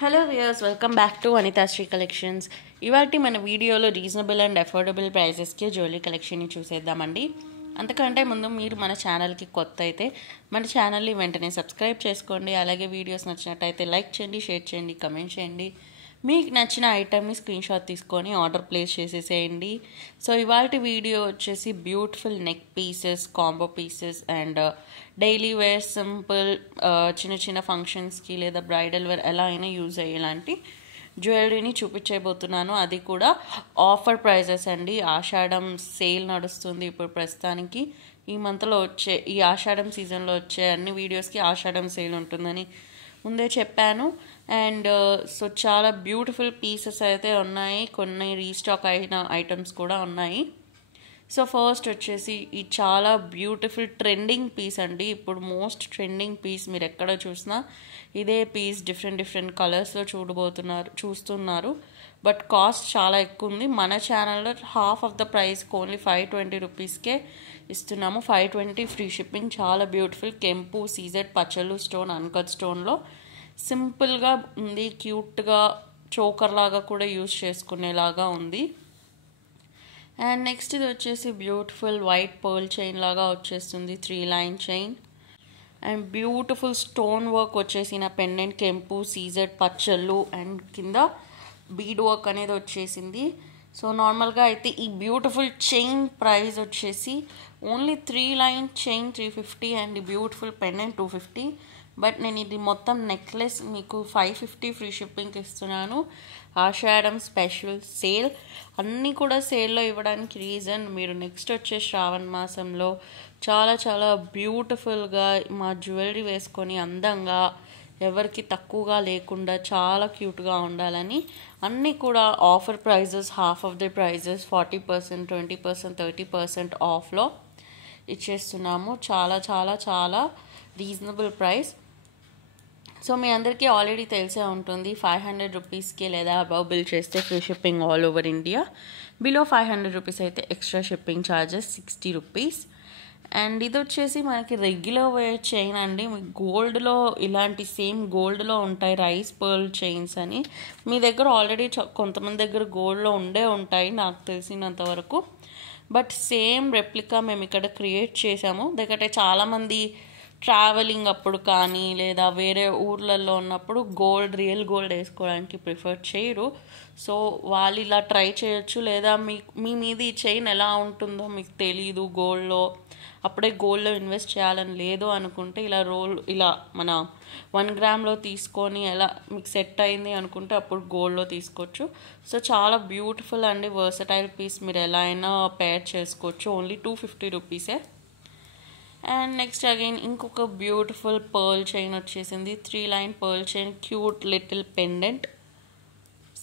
Hello viewers, welcome back to Anithasri collections. ఇవాటి మన వీడియోలో రీజనబుల్ అండ్ అఫోర్డబుల్ ప్రైజెస్కి జ్యువెలరీ కలెక్షన్ని చూసేద్దామండి. అంతకంటే ముందు మీరు మన ఛానల్కి కొత్త అయితే మన ఛానల్ని వెంటనే సబ్స్క్రైబ్ చేసుకోండి. అలాగే వీడియోస్ నచ్చినట్టయితే లైక్ చేయండి, షేర్ చేయండి, కమెంట్ చేయండి. మీకు నచ్చిన ఐటమ్ని స్క్రీన్ షాట్ తీసుకొని ఆర్డర్ ప్లేస్ చేసేసేయండి. సో ఇవాళ వీడియో వచ్చేసి beautiful neck pieces, combo pieces and daily wear simple చిన్న చిన్న ఫంక్షన్స్కి లేదా బ్రైడల్ వేర్ ఎలా అయినా యూజ్ అయ్యేలాంటి జ్యువెలరీని చూపించబోతున్నాను. అది కూడా ఆఫర్ ప్రైజెస్ అండి. ఆషాఢం సేల్ నడుస్తుంది ఇప్పుడు ప్రస్తుతానికి. ఈ మంత్లో వచ్చే ఈ ఆషాఢం సీజన్లో వచ్చే అన్ని వీడియోస్కి ఆషాఢం సేల్ ఉంటుందని ముందే చెప్పాను. అండ్ సో చాలా బ్యూటిఫుల్ పీసెస్ అయితే ఉన్నాయి, కొన్ని రీస్టాక్ అయిన ఐటమ్స్ కూడా ఉన్నాయి. సో ఫస్ట్ వచ్చేసి ఈ చాలా బ్యూటిఫుల్ ట్రెండింగ్ పీస్ అండి. ఇప్పుడు మోస్ట్ ట్రెండింగ్ పీస్, మీరు ఎక్కడ చూసినా ఇదే పీస్ డిఫరెంట్ కలర్స్లో చూస్తున్నారు. బట్ కాస్ట్ చాలా ఎక్కువ ఉంది. మన ఛానల్లో హాఫ్ ఆఫ్ ద ప్రైస్కి ఓన్లీ 520 రూపీస్కే ఇస్తున్నాము. 520 ఫ్రీ షిప్పింగ్. చాలా బ్యూటిఫుల్ కెంపు సీజెడ్ పచ్చళ్ళు స్టోన్, అన్కట్ స్టోన్లో సింపుల్గా ఉంది, క్యూట్గా చోకర్ లాగా కూడా యూజ్ చేసుకునేలాగా ఉంది. అండ్ నెక్స్ట్ ఇది వచ్చేసి బ్యూటిఫుల్ వైట్ పర్ల్ చైన్ లాగా వచ్చేస్తుంది, 3 line chain. And beautiful stone work వచ్చేసిన పెండెంట్, కెంపు సీజెడ్ పచ్చళ్ళు అండ్ కింద బీడ్ వర్క్ అనేది వచ్చేసింది. సో నార్మల్గా అయితే ఈ బ్యూటిఫుల్ చైన్ ప్రైస్ వచ్చేసి only 3 line chain 350 and beautiful pendant 250. But నేను ఇది మొత్తం నెక్లెస్ మీకు 550 ఫ్రీ షిప్పింగ్కి ఇస్తున్నాను. ఆషాఢం స్పెషల్ సేల్. అన్నీ కూడా సేల్లో ఇవ్వడానికి రీజన్, మీరు నెక్స్ట్ వచ్చే శ్రావణ మాసంలో చాలా బ్యూటిఫుల్గా మా జ్యువెలరీ వేసుకొని అందంగా, ఎవరికి తక్కువగా లేకుండా చాలా క్యూట్గా ఉండాలని అన్నీ కూడా offer prices, half of the prices 40%, 20%, 30% ఆఫ్లో ఇచ్చేస్తున్నాము. చాలా రీజనబుల్ ప్రైస్. సో మీ అందరికీ ఆల్రెడీ తెలిసే ఉంటుంది, 500 రూపీస్కి లేదా అబౌవ్ బిల్ చేస్తే free shipping all over India. Below 500 rupees అయితే extra shipping charges 60 rupees. And ఇది వచ్చేసి మనకి రెగ్యులర్ వేర్ చైన్ అండి. మీకు గోల్డ్లో ఇలాంటి సేమ్ గోల్డ్లో ఉంటాయి రైస్ పర్ల్ చైన్స్ అని. మీ దగ్గర ఆల్రెడీ కొంతమంది దగ్గర గోల్డ్లో ఉంటాయి నాకు తెలిసినంతవరకు. బట్ సేమ్ రెప్లికా మేము ఇక్కడ క్రియేట్ చేసాము. ఎందుకంటే చాలామంది ట్రావెలింగ్ అప్పుడు కానీ లేదా వేరే ఊర్లలో ఉన్నప్పుడు రియల్ గోల్డ్ వేసుకోవడానికి ప్రిఫర్ చేయరు. సో వాళ్ళు ఇలా ట్రై చేయొచ్చు. లేదా మీ మీద ఈ చైన్ ఎలా ఉంటుందో మీకు తెలీదు గోల్డ్లో, అప్పుడే గోల్డ్లో ఇన్వెస్ట్ చేయాలని లేదు అనుకుంటే ఇలా మన 1 గ్రామ్లో తీసుకొని ఎలా మీకు సెట్ అయింది అనుకుంటే అప్పుడు గోల్డ్లో తీసుకోవచ్చు. సో చాలా బ్యూటిఫుల్ అండి, వర్సటైల్ పీస్. మీరు ఎలా అయినా పేర్ చేసుకోవచ్చు. ఓన్లీ 250 రూపీసే. అండ్ నెక్స్ట్ అగైన్ ఇంకొక బ్యూటిఫుల్ పర్ల్ చైన్ వచ్చేసింది, 3 line pearl chain, cute little pendant,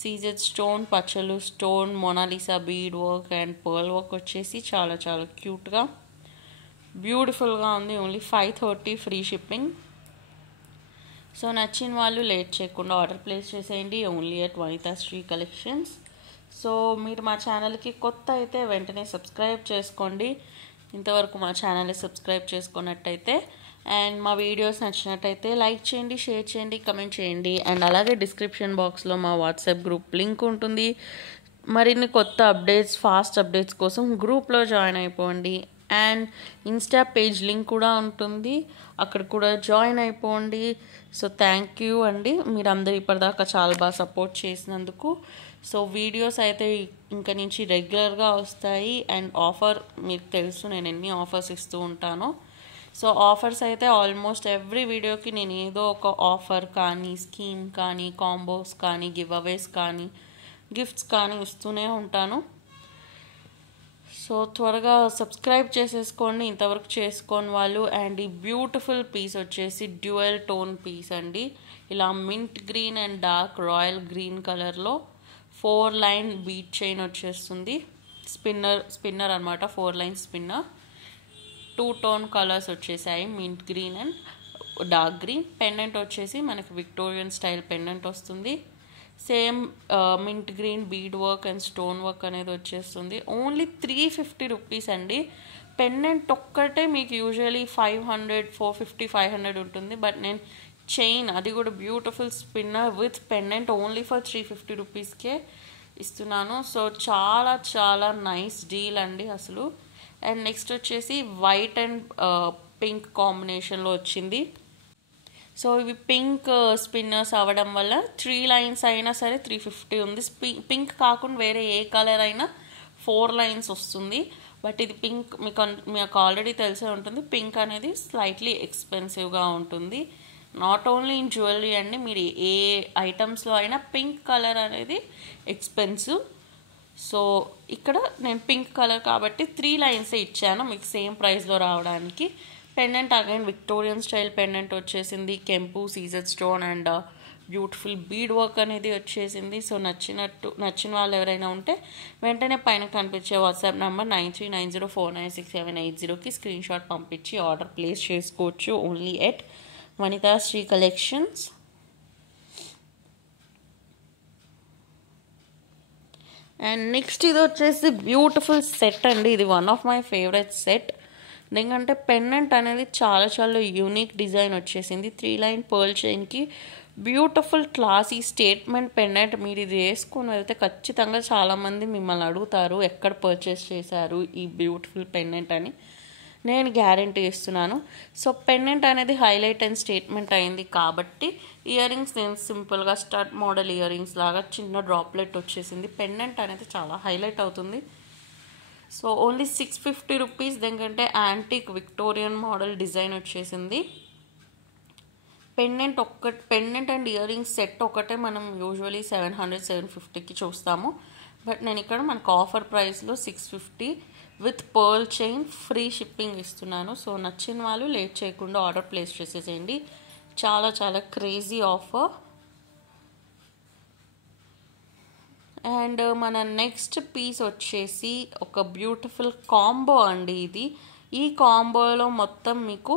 CZ stone పచ్చలు stone, Mona Lisa bead work and pearl work వచ్చేసి చాలా క్యూట్గా బ్యూటిఫుల్గా ఉంది. Only 530 free shipping. సో నచ్చిన వాళ్ళు లేట్ చేయకుండా ఆర్డర్ ప్లేస్ చేసేయండి, ఓన్లీ అట్ అనితాశ్రీ కలెక్షన్స్. సో మీరు మా ఛానల్కి కొత్త అయితే వెంటనే సబ్స్క్రైబ్ చేసుకోండి, ఇంతవరకు మా ఛానల్ని సబ్స్క్రైబ్ చేసుకున్నట్టయితే. అండ్ మా వీడియోస్ నచ్చినట్టయితే లైక్ చేయండి, షేర్ చేయండి, కమెంట్ చేయండి. అండ్ అలాగే డిస్క్రిప్షన్ బాక్స్లో మా వాట్సాప్ గ్రూప్ లింక్ ఉంటుంది. మరిన్ని కొత్త అప్డేట్స్, ఫాస్ట్ అప్డేట్స్ కోసం గ్రూప్లో జాయిన్ అయిపోండి. అండ్ ఇన్స్టా పేజ్ లింక్ కూడా ఉంటుంది, అక్కడ కూడా జాయిన్ అయిపోండి. సో థ్యాంక్ యూ అండి, మీరందరూ ఇప్పటిదాకా చాలా బాగా సపోర్ట్ చేసినందుకు. సో వీడియోస్ అయితే ఇంక నుంచి రెగ్యులర్గా వస్తాయి. అండ్ ఆఫర్ మీకు తెలుసు, నేను ఎన్ని ఆఫర్స్ ఇస్తూ ఉంటానో. సో ఆఫర్స్ అయితే ఆల్మోస్ట్ ఎవ్రీ వీడియోకి నేను ఏదో ఒక ఆఫర్ కానీ, స్కీమ్ కానీ, కాంబోస్ కానీ, గివ్ అవేస్ కానీ, గిఫ్ట్స్ కానీ ఇస్తూనే ఉంటాను. సో త్వరగా సబ్స్క్రైబ్ చేసేసుకోండి ఇంతవరకు చేసుకోని వాళ్ళు. అండ్ ఈ బ్యూటిఫుల్ పీస్ వచ్చేసి డ్యూయల్ టోన్ పీస్ అండి. ఇలా mint green and dark royal green కలర్లో 4 లైన్ బీట్ చైన్ వచ్చేస్తుంది. స్పిన్నర్ అనమాట, 4 లైన్ స్పిన్నర్. 2 టోన్ కలర్స్ వచ్చేసాయి, mint green and dark green. Pendant వచ్చేసి మనకి విక్టోరియన్ స్టైల్ పెండెంట్ వస్తుంది. Same mint green bead work and stone work అనేది వచ్చేస్తుంది. Only 350 rupees అండి. పెండెంట్ ఒక్కటే మీకు యూజువలీ 500, 450, 500 ఉంటుంది. బట్ నేను చైన్, అది కూడా beautiful spinner with pendant only for 350 రూపీస్కే ఇస్తున్నాను. సో చాలా చాలా నైస్ డీల్ అండి అసలు. అండ్ నెక్స్ట్ వచ్చేసి వైట్ అండ్ పింక్ కాంబినేషన్లో వచ్చింది. సో ఇవి పింక్ స్పిన్నర్స్ అవ్వడం వల్ల 3 లైన్స్ అయినా సరే 350 ఉంది. పింక్ కాకుండా వేరే ఏ కలర్ అయినా 4 లైన్స్ వస్తుంది. బట్ ఇది పింక్ మీకు ఆల్రెడీ తెలిసే ఉంటుంది, పింక్ అనేది స్లైట్లీ ఎక్స్పెన్సివ్గా ఉంటుంది. నాట్ ఓన్లీ ఇన్ జ్యువెలరీ అండి, మీరు ఏ ఐటమ్స్లో అయినా పింక్ కలర్ అనేది ఎక్స్పెన్సివ్. సో ఇక్కడ నేను పింక్ కలర్ కాబట్టి 3 లైన్సే ఇచ్చాను మీకు సేమ్ ప్రైస్లో రావడానికి. Pendant again Victorian style pendant వచ్చేసింది. కెంపు, సీజర్ stone and beautiful bead work అనేది వచ్చేసింది. సో నచ్చిన వాళ్ళు ఎవరైనా ఉంటే వెంటనే పైన కనిపించే వాట్సాప్ నెంబర్ 9390496780కి స్క్రీన్ షాట్ పంపించి ఆర్డర్ ప్లేస్ చేసుకోవచ్చు. Only at Vanitha Sri collections. And next ఇది వచ్చేసి బ్యూటిఫుల్ సెట్ అండి. ఇది one of my favourite set. ఎందుకంటే పెండెంట్ అనేది చాలా చాలా యూనిక్ డిజైన్ వచ్చేసింది. 3 లైన్ పర్ల్ చైన్కి బ్యూటిఫుల్ క్లాసీ స్టేట్మెంట్ పెండెంట్. మీరు ఇది వేసుకొని వెళ్తే ఖచ్చితంగా చాలామంది మిమ్మల్ని అడుగుతారు ఎక్కడ పర్చేస్ చేశారు ఈ బ్యూటిఫుల్ పెండెంట్ అని. నేను గ్యారంటీ ఇస్తున్నాను. సో పెండెంట్ అనేది హైలైట్ అండ్ స్టేట్మెంట్ అయింది కాబట్టి ఇయర్ రింగ్స్ నేను సింపుల్గా స్టడ్ మోడల్ ఇయర్ రింగ్స్ లాగా చిన్న డ్రాప్లెట్ వచ్చేసింది. పెండెంట్ అనేది చాలా హైలైట్ అవుతుంది. So only 650 rupees. ఎందుకంటే యాంటిక్ విక్టోరియన్ మోడల్ డిజైన్ వచ్చేసింది. Pendant and ear rings set ఒకటే మనం యూజువలీ 700-750కి చూస్తాము. బట్ నేను ఇక్కడ మనకు ఆఫర్ ప్రైస్లో 650 with pearl chain free shipping ఇస్తున్నాను. సో నచ్చిన వాళ్ళు లేట్ చేయకుండా ఆర్డర్ ప్లేస్ చేసేసేయండి. చాలా చాలా క్రేజీ ఆఫర్. అండ్ మన నెక్స్ట్ పీస్ వచ్చేసి ఒక బ్యూటిఫుల్ కాంబో అండి ఇది. ఈ కాంబోలో మొత్తం మీకు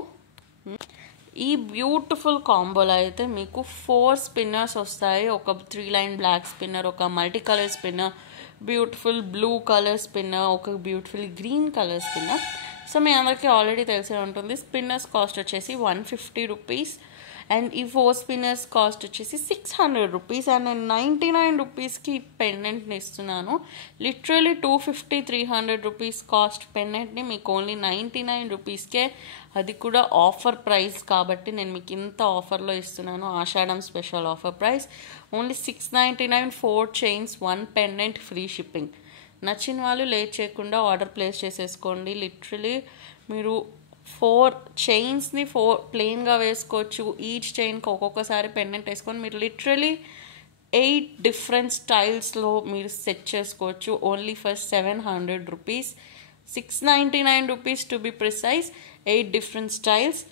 ఈ బ్యూటిఫుల్ కాంబోలో అయితే మీకు 4 స్పిన్నర్స్ వస్తాయి. ఒక 3 లైన్ బ్లాక్ స్పిన్నర్, ఒక multi colour spinner, beautiful blue colour spinner, ఒక beautiful green colour spinner. So మీ అందరికీ ఆల్రెడీ తెలిసే ఉంటుంది. స్పిన్నర్స్ కాస్ట్ వచ్చేసి 150 రూపీస్ అండ్ ఈ 4 స్పిన్నర్స్ కాస్ట్ వచ్చేసి 600 రూపీస్. అండ్ నేను 99 రూపీస్కి పెండెంట్ని ఇస్తున్నాను. లిటరలీ 250-300 రూపీస్ కాస్ట్ పెండెంట్ని మీకు ఓన్లీ 99 రూపీస్కే, అది కూడా ఆఫర్ ప్రైస్ కాబట్టి నేను మీకు ఇంత ఆఫర్లో ఇస్తున్నాను. ఆషాఢం special offer price only 699, 4 chains, 1 pendant, free shipping. నచ్చిన వాళ్ళు లేట్ చేయకుండా ఆర్డర్ ప్లేస్ చేసేసుకోండి. లిటరలీ మీరు 4 చైన్స్ని 4 ప్లెయిన్గా వేసుకోవచ్చు. ఈచ్ చైన్కి ఒక్కొక్కసారి పెండెంట్ వేసుకొని మీరు లిటరలీ 8 డిఫరెంట్ స్టైల్స్లో మీరు సెట్ చేసుకోవచ్చు. Only for 700 rupees, 699 rupees to be precise, 8 different styles.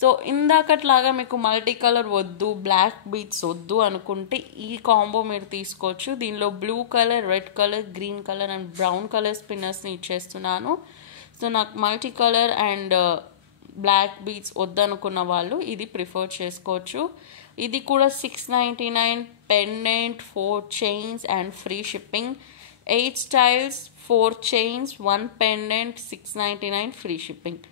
So ఇందాకట్లాగా మీకు మల్టీ కలర్ వద్దు, బ్లాక్ బీట్స్ వద్దు అనుకుంటే ఈ కాంబో మీరు తీసుకోవచ్చు. దీనిలో blue colour, red colour, green colour and brown colour స్పిన్నర్స్ని ఇచ్చేస్తున్నాను. సో నాకు multi colour and black beads వద్దనుకున్న వాళ్ళు ఇది ప్రిఫర్ చేసుకోవచ్చు. ఇది కూడా 699 pendant, 4 chains and free shipping. 8 styles, 4 chains, 1 pendant, 699 free shipping.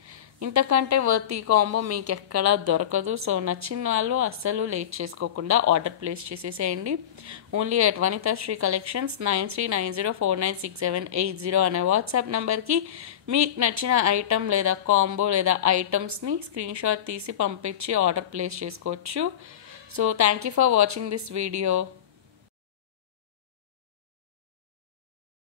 ఇంతకంటే వర్త్ ఈ కాంబో మీకు ఎక్కడా దొరకదు. సో నచ్చిన వాళ్ళు అస్సలు లేట్ చేసుకోకుండా ఆర్డర్ ప్లేస్ చేసేసేయండి. Only at Vanitha Sri collections 9390496780 అనే వాట్సాప్ నెంబర్కి మీకు నచ్చిన ఐటమ్ లేదా కాంబో లేదా ఐటమ్స్ని స్క్రీన్ షాట్ తీసి పంపించి ఆర్డర్ ప్లేస్ చేసుకోవచ్చు. So thank you for watching this video.